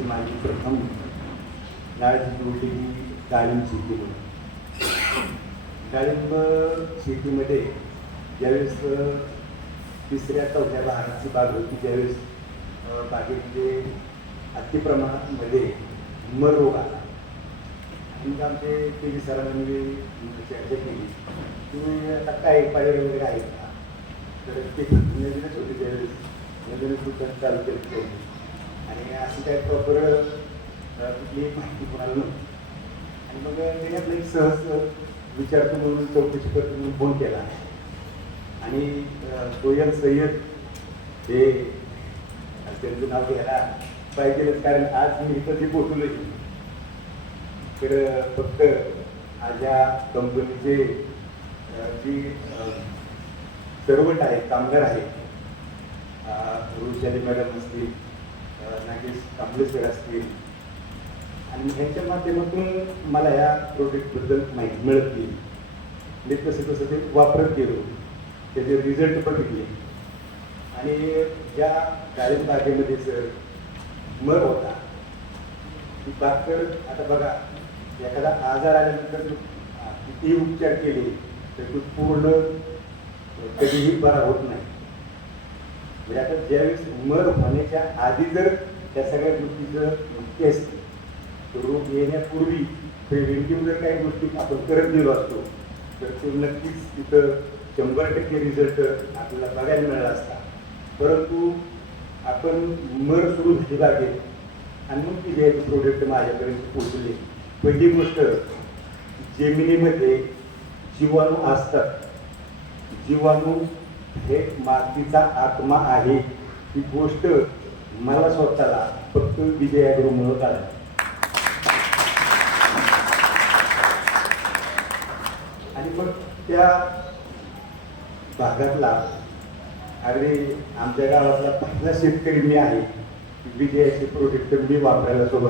ही माझी प्रथम डाळिंब होती की डाळिंब शेतीमध्ये. डाळिंब शेतीमध्ये ज्यावेळेस तिसऱ्या चौथ्या बहाराची बाग होती त्यावेळेस बागेमध्ये अतिप्रमाणामध्ये मर रोग आला. आणि मग आमचे के जी सरांनी चर्चा केली की आता काय पर्याय वगैरे आहेत का, तर ते नवीनच होते त्यावेळेस नवीनच सुद्धा चालू केलं आणि असं काय प्रॉपर कुठली माहिती कोणाला नव्हती. आणि मग त्याच्यातलं एक सहज विचारतो म्हणून चौकशी करतो म्हणून फोन केला आणि सोयल सय्यद हे त्यांचं नाव घ्यायला पाहिजेलच, कारण आज मी इथं जे पोचलोय तर फक्त माझ्या कंपनीचे जी सर्वंट आहेत, कामगार आहेत, वृषाली मॅडम असतील, नागेश कांबळे सर असतील, आणि ह्यांच्या माध्यमातून मला या प्रोजेक्टबद्दल माहिती मिळत गेली. मी तसं तसं ते वापरत गेलो, त्याचे रिझल्ट बघितले. आणि ज्या डाळिंब बागेमध्ये सर मर होता ती बाग, तर आता बघा एखादा आजार आल्यानंतर कितीही उपचार केले तर तो पूर्ण कधीही बरा होत नाही. म्हणजे आता ज्यावेळेस मर होण्याच्या आधी जर त्या सगळ्या गोष्टीचं माहिती असते, रोग येण्यापूर्वी प्रिव्हेंटिव्ह जर काही गोष्टी आपण करत गेलो असतो तर तो नक्कीच तिथं 100% रिझल्ट आपल्याला बघायला मिळाला असता. परंतु आपण मर सुरू झाली बागेत आणि मग ती जे प्रोडक्ट माझ्यापर्यंत पोहोचले. पहिली गोष्ट, जमिनीमध्ये जीवाणू असतात. जीवाणू हे मातीचा आत्मा आहे. ही गोष्ट मला स्वतःला फक्त विजय ॲग्रोमुळे कळाली. आणि मग त्या भागातला, अगदी आमच्या गावातला पहिला शेतकरी मी आहे. विजयाचे प्रोडक्ट मी वापरायला सोबत